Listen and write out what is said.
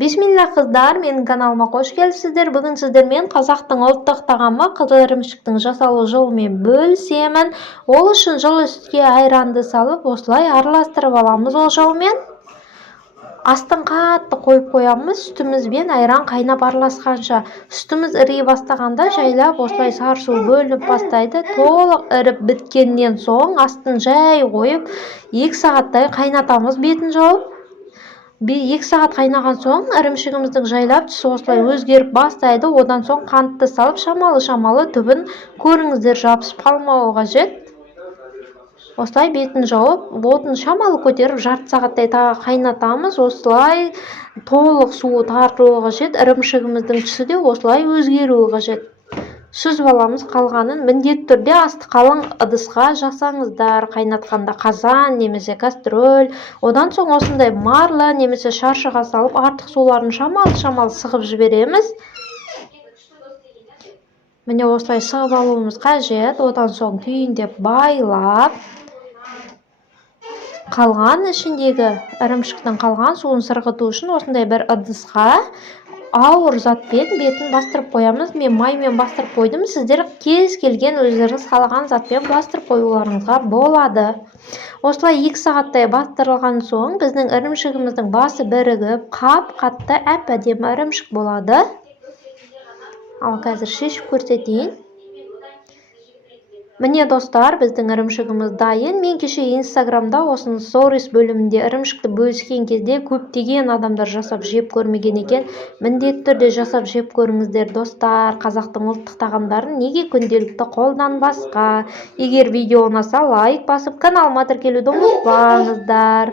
Бисмилла кыздар, менин каналыма кош келипсиздер. Бүгүн сиздер менен казактын улуттук тагамы кызыл иримчиктин жасалуу жолу менен бөлүсөмүн. Ол үчүн жол үстүгө айранды салып, осулай аралаштырып алабыз ошол менен. Астын катты коюп коебуз, сүтүбүз менен айран кайнап аралашканча. Сүтүбүз ырый бастаганда жайлап осулай сары суу бөлүнүп баштайт. Толук ырып биткенден соң астын жай коюп 2 сааттай кайнатабыз бетин жууп. 2 саат кайнаган соң иримчигибиздин жайлап түсү осулай өзгөрүп баштайт. Одан соң кантты салып шамалы түбүн көрүңүздөр, жабышып калмабы кажет. Осулай бетин жууп, отун шамалы көтөрүп жарты сааттай кайнатабыз. Осулай толук суу тартууга кажет. Иримчигибиздин түсү да осулай өзгөрүүгө кажет. Сүзүп алабыз калганын. Міндетті түрдө асты калың ыдыска жасаңыздар. Кайнатканда казан немесе кастроль. Одан соң осундай марлы немесе шаршыга салып, артык сууларын шамалы сыгып жиберемиз. Міне осулай сыгып алуубуз кажет. Одан соң түйүндөп байлап, калган ичиндеги иримчиктин калган суун сыргытуу үчүн осундай бир ыдыска ауыр затпен бетин бастырып коебуз. Мен май менен бастырып койдум. Сиздер кез келген өзүңүз каалаган затпен бастырып коюуларыңызга болот. Осулай 2 сааттай бастырылган соң биздин иримчигибиздин баасы биригип, катты әп-әдемі иримчик болот. Ал азыр шешип көрсөтөйүн. Міне достар, биздин иримчигибиз дайын. Мен кеше Инстаграмда осуну сторис бөлүмүндө иримчикти бөлүшкөн кезде көптөгөн адамдар жасап жеп көрмөгөн экен. Міндетті түрдө жасап жеп көрүңүздөр достар. Казактын улуттук тагамдарын неге күндөлүктө колданбаска? Эгер видео унаса, лайк басып, каналыма тиркелүүнү унутпаңыздар.